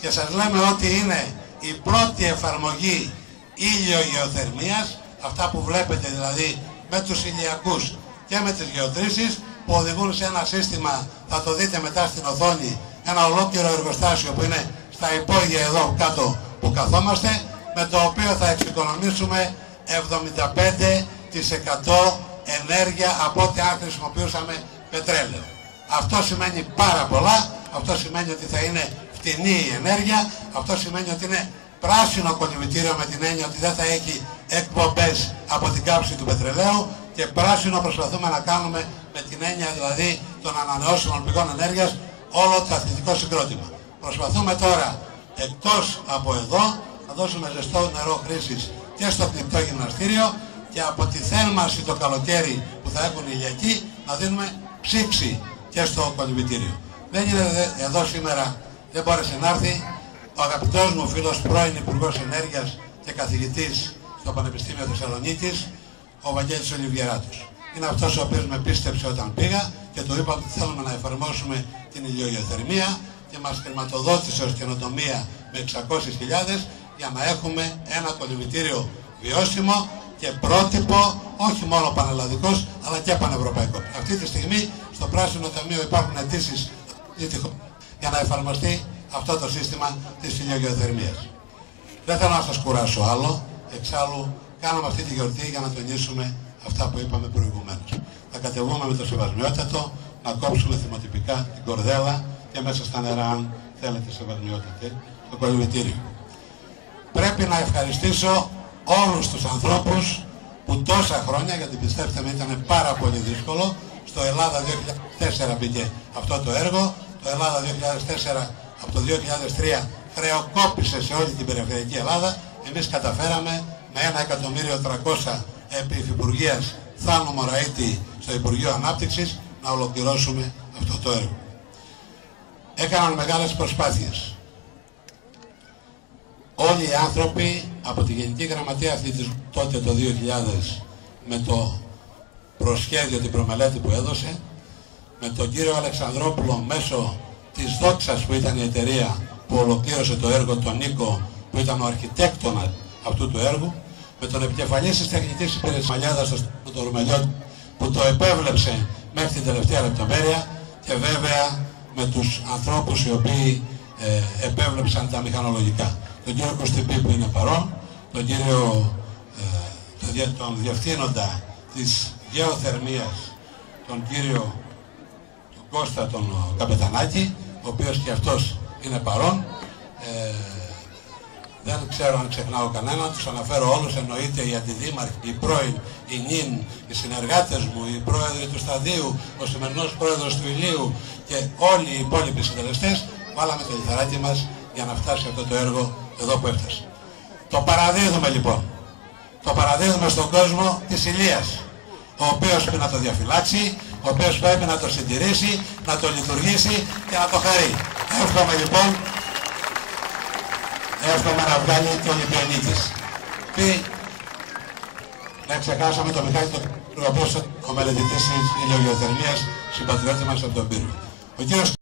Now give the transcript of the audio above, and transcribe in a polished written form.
και σας λέμε ότι είναι η πρώτη εφαρμογή ήλιο-γεωθερμίας, αυτά που βλέπετε δηλαδή με τους ηλιακούς και με τις γεωτρήσεις, που οδηγούν σε ένα σύστημα, θα το δείτε μετά στην οθόνη, ένα ολόκληρο εργοστάσιο που είναι στα υπόγεια εδώ κάτω που καθόμαστε, με το οποίο θα εξοικονομήσουμε 75% ενέργεια από ό,τι αν χρησιμοποιούσαμε πετρέλαιο. Αυτό σημαίνει πάρα πολλά, αυτό σημαίνει ότι θα είναι φτηνή η ενέργεια, αυτό σημαίνει ότι είναι πράσινο κολυμβητήριο με την έννοια ότι δεν θα έχει εκπομπές από την κάψη του πετρελαίου, και πράσινο προσπαθούμε να κάνουμε με την έννοια δηλαδή των ανανεώσιμων πηγών ενέργειας όλο το αθλητικό συγκρότημα. Προσπαθούμε τώρα εκτός από εδώ να δώσουμε ζεστό νερό χρήσης και στο κλειπτό γυμναστήριο, και από τη θέρμανση το καλοκαίρι που θα έχουν ηλιακοί να δίνουμε ψήξη και στο κολυμβητήριο. Δεν είναι εδώ σήμερα, δεν μπόρεσε να έρθει ο αγαπητός μου φίλος, πρώην Υπουργός Ενέργειας και καθηγητής στο Πανεπιστήμιο Θεσσαλονίκης, ο Βαγγέλης Ολιβιεράτος. Είναι αυτός ο οποίος με πίστεψε όταν πήγα και του είπα ότι θέλουμε να εφαρμόσουμε την ηλιογεωθερμία και μας χρηματοδότησε ως καινοτομία με 600.000 για να έχουμε ένα κολυμβητήριο βιώσιμο και πρότυπο, όχι μόνο πανελλαδικός αλλά και πανευρωπαϊκό. Αυτή τη στιγμή στο Πράσινο Ταμείο υπάρχουν αιτήσεις για να εφαρμοστεί αυτό το σύστημα της ηλιογεωθερμίας. Δεν θέλω να σας κουράσω άλλο, εξάλλου κάναμε αυτή τη γιορτή για να τονίσουμε αυτά που είπαμε προηγουμένως. Θα κατεβούμε με το Σεβασμιότατο, να κόψουμε θυμοτυπικά την κορδέλα και μέσα στα νερά, αν θέλετε Σεβασμιότατε, το κολυμβητήριο. Πρέπει να ευχαριστήσω όλους τους ανθρώπους που τόσα χρόνια, γιατί πιστέψτε με ήταν πάρα πολύ δύσκολο, στο Ελλάδα 2004 μπήκε αυτό το έργο, το Ελλάδα 2004 από το 2003 χρεοκόπησε σε όλη την περιφερειακή Ελλάδα, εμείς καταφέραμε με 1.300.000 επί υφυπουργείας Θάνου Μωραΐτη στο Υπουργείο Ανάπτυξης να ολοκληρώσουμε αυτό το έργο. Έκαναν μεγάλες προσπάθειες. Όλοι οι άνθρωποι από τη Γενική Γραμματεία Αθλητισμού τότε το 2000 με το προσχέδιο, την προμελέτη που έδωσε, με τον κύριο Αλεξανδρόπουλο μέσω της Δόξας που ήταν η εταιρεία που ολοκλήρωσε το έργο, τον Νίκο που ήταν ο αρχιτέκτονα αυτού του έργου, με τον επικεφαλής της τεχνικής υπηρεσίας Μαλιάδας στο Ρουμελιώτη που το επέβλεψε μέχρι την τελευταία λεπτομέρεια, και βέβαια με τους ανθρώπους οι οποίοι επέβλεψαν τα μηχανολογικά. Τον κύριο Κωστιπή που είναι παρόν, τον κύριο τον διευθύνοντα της γεωθερμίας, τον κύριο Κώστα τον Καπετανάκη, ο οποίος και αυτός είναι παρόν. Δεν ξέρω αν ξεχνάω κανέναν, τους αναφέρω όλους, εννοείται οι αντιδήμαρχοι, οι πρώην, οι νυν, οι συνεργάτες μου, οι πρόεδροι του Σταδίου, ο σημερινός πρόεδρος του Ηλίου και όλοι οι υπόλοιποι συντελεστές. Βάλαμε το λιθαράκι μας για να φτάσει αυτό το έργο εδώ που έφτασε. Το παραδίδουμε λοιπόν. Το παραδίδουμε στον κόσμο της Ηλίας, ο οποίος πρέπει να το διαφυλάξει, ο οποίος πρέπει να το συντηρήσει, να το λειτουργήσει και να το χαρεί. Εύχομαι λοιπόν, να βγάλει και ο Ολυμπιονίκης. Τι, να ξεχάσαμε το Μιχάλη ο οποίος ο μελετητής της ηλιογεωθερμίας, συμπατριώτη μας από τον Πύργο. Ο κύριος